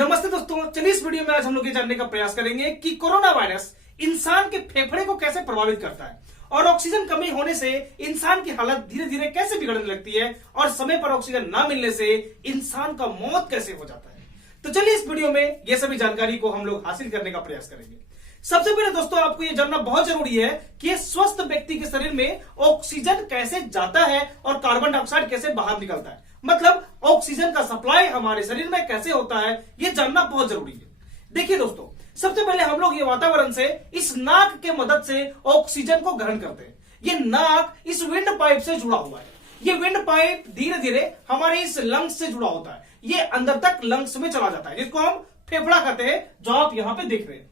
नमस्ते दोस्तों, चलिए इस वीडियो में आज हम लोग ये जानने का प्रयास करेंगे कि कोरोना वायरस इंसान के फेफड़े को कैसे प्रभावित करता है और ऑक्सीजन कमी होने से इंसान की हालत धीरे धीरे कैसे बिगड़ने लगती है और समय पर ऑक्सीजन ना मिलने से इंसान का मौत कैसे हो जाता है। तो चलिए इस वीडियो में ये सभी जानकारी को हम लोग हासिल करने का प्रयास करेंगे। सबसे पहले दोस्तों आपको ये जानना बहुत जरूरी है कि स्वस्थ व्यक्ति के शरीर में ऑक्सीजन कैसे जाता है और कार्बन डाइऑक्साइड कैसे बाहर निकलता है, मतलब ऑक्सीजन का सप्लाई हमारे शरीर में कैसे होता है, ये जानना बहुत जरूरी है। देखिए दोस्तों, सबसे पहले हम लोग ये वातावरण से इस नाक के मदद से ऑक्सीजन को ग्रहण करते हैं। ये नाक इस विंड पाइप से जुड़ा हुआ है। ये विंड पाइप धीरे धीरे हमारे इस लंग्स से जुड़ा होता है। ये अंदर तक लंग्स में चला जाता है, जिसको हम फेफड़ा कहते हैं, जो आप यहां पे देख रहे हैं।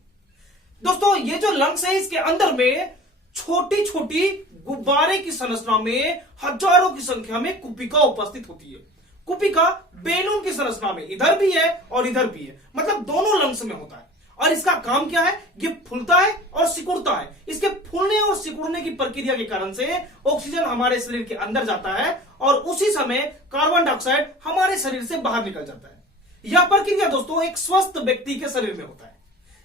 दोस्तों ये जो लंग्स है, इसके अंदर में छोटी छोटी गुब्बारे की संरचना में हजारों की संख्या में कुपिका उपस्थित होती है। कुपिका बैलून की संरचना में इधर भी है और इधर भी है, मतलब दोनों लंग्स में होता है। और इसका काम क्या है? ये फूलता है और सिकुड़ता है। इसके फूलने और सिकुड़ने की प्रक्रिया के कारण से ऑक्सीजन हमारे शरीर के अंदर जाता है और उसी समय कार्बन डाइऑक्साइड हमारे शरीर से बाहर निकल जाता है। यह प्रक्रिया दोस्तों एक स्वस्थ व्यक्ति के शरीर में होता है।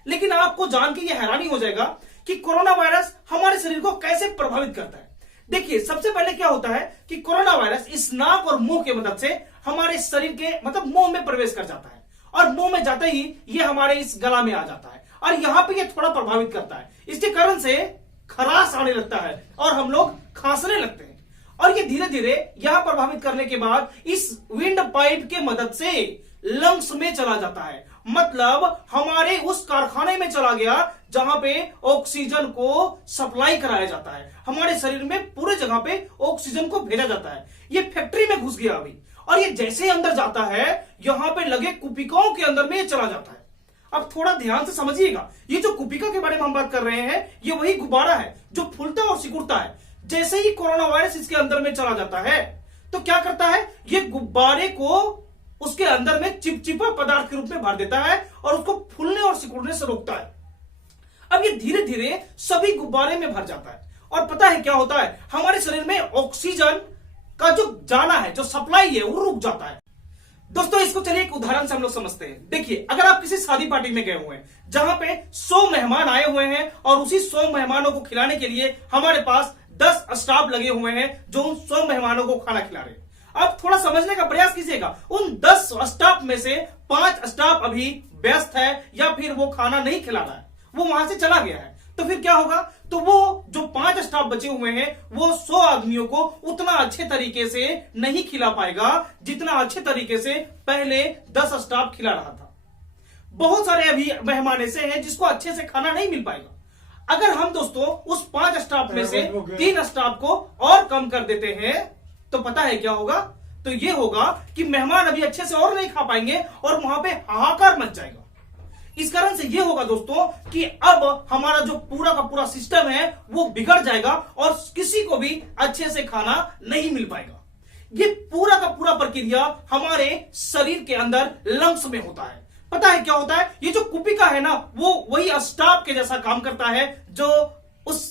लेकिन आपको जान के यह हैरानी हो जाएगा कि कोरोना वायरस हमारे शरीर को कैसे प्रभावित करता है। देखिए, सबसे पहले क्या होता है कि कोरोना वायरस इस नाक और मुंह की मदद से हमारे शरीर के मतलब मुंह में प्रवेश कर जाता है और मुंह में जाते ही ये हमारे इस गला में आ जाता है और यहां पे ये थोड़ा प्रभावित करता है। इसके कारण से खराश आने लगता है और हम लोग खांसने लगते हैं और ये धीरे धीरे यहां प्रभावित करने के बाद इस विंड पाइप के मदद से लंग्स में चला जाता है, मतलब हमारे उस कारखाने में चला गया जहां पे ऑक्सीजन को सप्लाई कराया जाता है। हमारे शरीर में पूरे जगह पे ऑक्सीजन को भेजा जाता है। ये फैक्ट्री में घुस गया अभी और ये जैसे अंदर जाता है यहां पे लगे कुपिकाओं के अंदर में ये चला जाता है। अब थोड़ा ध्यान से समझिएगा, ये जो कुपिका के बारे में हम बात कर रहे हैं, ये वही गुब्बारा है जो फूलता और सिकुड़ता है। जैसे ही कोरोना वायरस इसके अंदर में चला जाता है तो क्या करता है, ये गुब्बारे को उसके अंदर में चिपचिपा पदार्थ के रूप में भर देता है और उसको फूलने और सिकुड़ने से रोकता है। अब ये धीरे धीरे सभी गुब्बारे में भर जाता है और पता है क्या होता है, हमारे शरीर में ऑक्सीजन का जो जाना है, जो सप्लाई है, वो रुक जाता है। दोस्तों इसको चलिए एक उदाहरण से हम लोग समझते हैं। देखिए, अगर आप किसी शादी पार्टी में गए हुए हैं जहां पे 100 मेहमान आए हुए हैं और उसी 100 मेहमानों को खिलाने के लिए हमारे पास 10 स्टाफ लगे हुए हैं जो उन 100 मेहमानों को खाना खिला रहे हैं। अब थोड़ा समझने का प्रयास कीजिएगा, उन 10 स्टाफ में से 5 स्टाफ अभी व्यस्त है या फिर वो खाना नहीं खिला रहा है, वो वहां से चला गया है। तो फिर क्या होगा, तो वो जो 5 स्टाफ बचे हुए हैं वो 100 आदमियों को उतना अच्छे तरीके से नहीं खिला पाएगा जितना अच्छे तरीके से पहले 10 स्टाफ खिला रहा था। बहुत सारे अभी मेहमान ऐसे हैं जिसको अच्छे से खाना नहीं मिल पाएगा। अगर हम दोस्तों उस 5 स्टाफ में से 3 स्टाफ को और कम कर देते हैं तो पता है क्या होगा, तो ये होगा कि मेहमान अभी अच्छे से और नहीं खा पाएंगे और वहां पे हाहाकार मच जाएगा। इस कारण से ये होगा दोस्तों कि अब हमारा जो पूरा का पूरा सिस्टम है वो बिगड़ जाएगा और किसी को भी अच्छे से खाना नहीं मिल पाएगा। ये पूरा का पूरा प्रक्रिया हमारे शरीर के अंदर लंग्स में होता है। पता है क्या होता है, ये जो कुपिका है ना, वो वही स्टाफ के जैसा काम करता है जो उस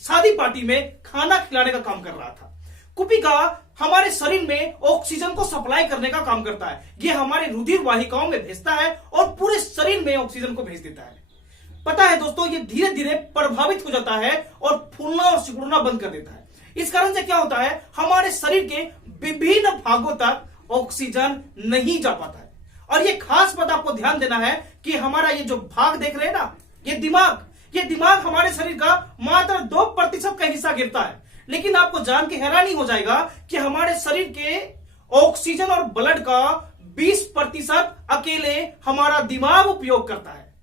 शादी पार्टी में खाना खिलाने का काम कर रहा था। कुपिका हमारे शरीर में ऑक्सीजन को सप्लाई करने का काम करता है। ये हमारे रुधिर वाहिकाओं में भेजता है और पूरे शरीर में ऑक्सीजन को भेज देता है। पता है दोस्तों, ये धीरे धीरे प्रभावित हो जाता है और फूलना और सिकुड़ना बंद कर देता है। इस कारण से क्या होता है, हमारे शरीर के विभिन्न भागों तक ऑक्सीजन नहीं जा पाता है। और ये खास बात आपको ध्यान देना है कि हमारा ये जो भाग देख रहे हैं ना, ये दिमाग हमारे शरीर का मात्र 2% का हिस्सा गिरता है। लेकिन आपको जान के हैरानी हो जाएगा कि हमारे शरीर के ऑक्सीजन और ब्लड का 20% अकेले हमारा दिमाग उपयोग करता है।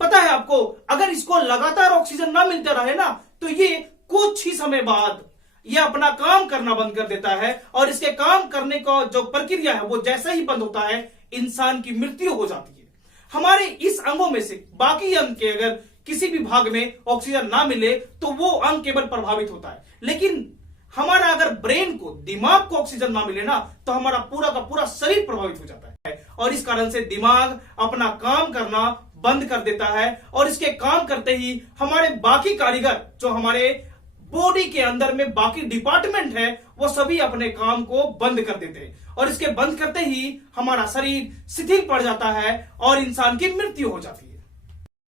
पता है आपको, अगर इसको लगातार ऑक्सीजन ना मिलते रहे ना तो ये कुछ ही समय बाद ये अपना काम करना बंद कर देता है और इसके काम करने का जो प्रक्रिया है वो जैसे ही बंद होता है इंसान की मृत्यु हो जाती है। हमारे इस अंगों में से बाकी अंग के अगर किसी भी भाग में ऑक्सीजन ना मिले तो वो अंग केवल प्रभावित होता है, लेकिन हमारा अगर ब्रेन को, दिमाग को ऑक्सीजन ना मिले ना तो हमारा पूरा का पूरा शरीर प्रभावित हो जाता है और इस कारण से दिमाग अपना काम करना बंद कर देता है और इसके काम करते ही हमारे बाकी कारीगर, जो हमारे बॉडी के अंदर में बाकी डिपार्टमेंट है, वो सभी अपने काम को बंद कर देते हैं और इसके बंद करते ही हमारा शरीर शिथिल पड़ जाता है और इंसान की मृत्यु हो जाती है।